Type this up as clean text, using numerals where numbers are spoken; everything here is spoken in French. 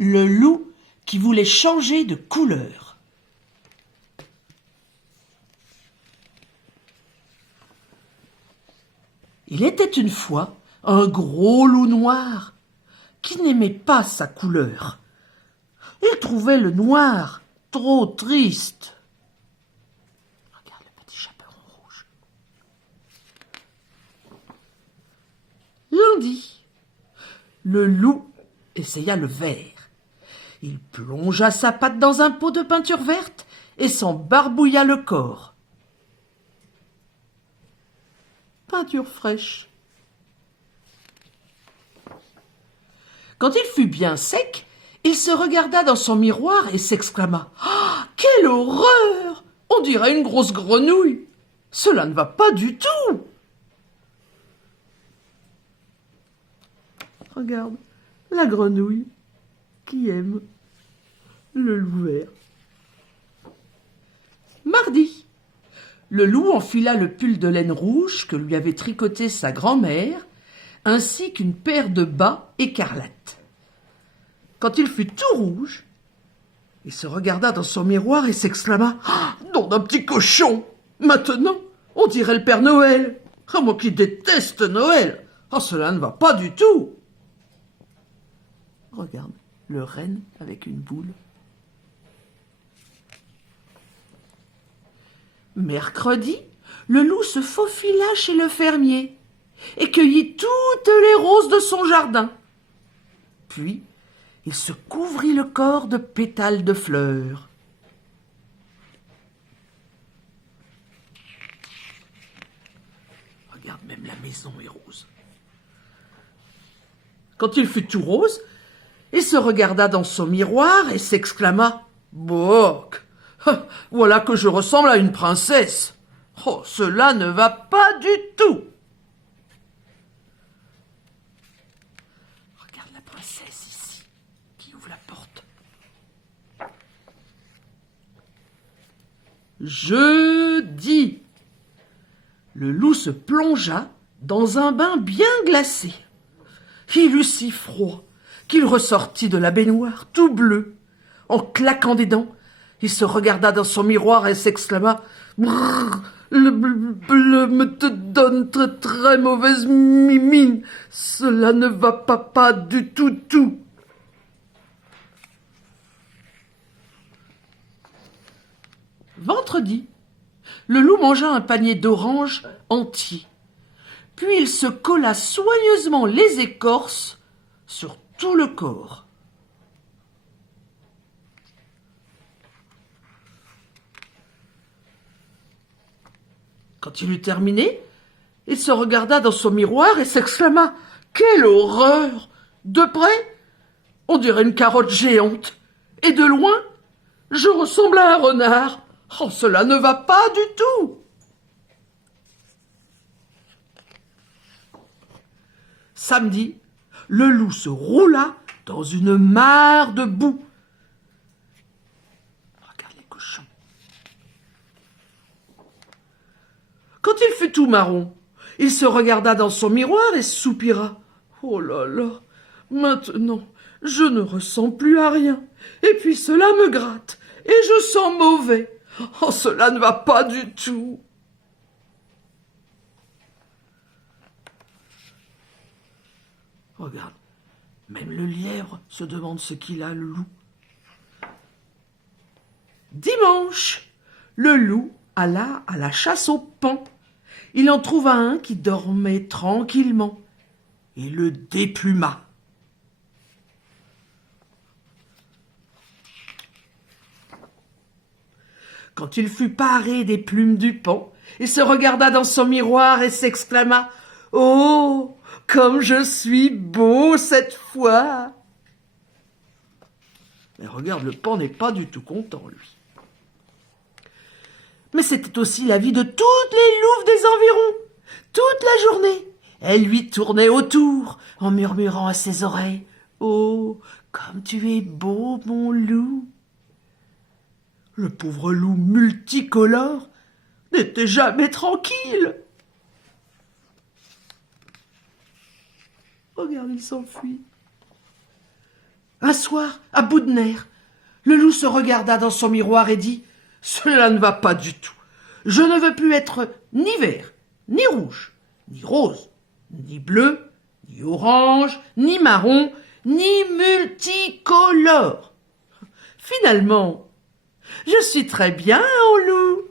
le loup qui voulait changer de couleur. Il était une fois un gros loup noir qui n'aimait pas sa couleur. Il trouvait le noir trop triste. Regarde le petit chaperon rouge. Lundi, le loup essaya le vert. Il plongea sa patte dans un pot de peinture verte et s'en barbouilla le corps. Peinture fraîche. Quand il fut bien sec, il se regarda dans son miroir et s'exclama « Ah, quelle horreur! On dirait une grosse grenouille. Cela ne va pas du tout. » Regarde, la grenouille qui aime le loup vert. Mardi, le loup enfila le pull de laine rouge que lui avait tricoté sa grand-mère, ainsi qu'une paire de bas écarlates. Quand il fut tout rouge, il se regarda dans son miroir et s'exclama « Ah, nom d'un petit cochon! Maintenant, on dirait le Père Noël. Ah, moi qui déteste Noël. Ah, cela ne va pas du tout. » Regarde, le renne avec une boule. Mercredi, le loup se faufila chez le fermier et cueillit toutes les roses de son jardin. Puis, il se couvrit le corps de pétales de fleurs. Regarde, même la maison est rose. Quand il fut tout rose, il se regarda dans son miroir et s'exclama « Boc, voilà que je ressemble à une princesse. Oh, cela ne va pas du tout. » Regarde la princesse ici, qui ouvre la porte. Jeudi, le loup se plongea dans un bain bien glacé. Il eut si froid qu'il ressortit de la baignoire tout bleu. En claquant des dents, il se regarda dans son miroir et s'exclama « Le bleu me te donne très très mauvaise mine. Cela ne va pas du tout. » Vendredi, le loup mangea un panier d'oranges entier. Puis il se colla soigneusement les écorces sur tout le corps. Quand il eut terminé, il se regarda dans son miroir et s'exclama « Quelle horreur! De près, on dirait une carotte géante, et de loin, je ressemble à un renard. Oh, cela ne va pas du tout! » Samedi, le loup se roula dans une mare de boue. Regarde les cochons. Quand il fut tout marron, il se regarda dans son miroir et soupira. « Oh là là, maintenant, je ne ressens plus à rien. Et puis cela me gratte, et je sens mauvais. Oh, cela ne va pas du tout. » Regarde, même le lièvre se demande ce qu'il a, le loup. Dimanche, le loup alla à la chasse aux paons. Il en trouva un qui dormait tranquillement et le dépluma. Quand il fut paré des plumes du paon, il se regarda dans son miroir et s'exclama « Oh, comme je suis beau cette fois !» Mais regarde, le paon n'est pas du tout content, lui. Mais c'était aussi la vie de toutes les louves des environs. Toute la journée, elles lui tournaient autour en murmurant à ses oreilles « Oh, comme tu es beau, mon loup !» Le pauvre loup multicolore n'était jamais tranquille. Regarde, il s'enfuit. Un soir, à bout de nerfs, le loup se regarda dans son miroir et dit « Cela ne va pas du tout. Je ne veux plus être ni vert, ni rouge, ni rose, ni bleu, ni orange, ni marron, ni multicolore. Finalement, je suis très bien en loup. »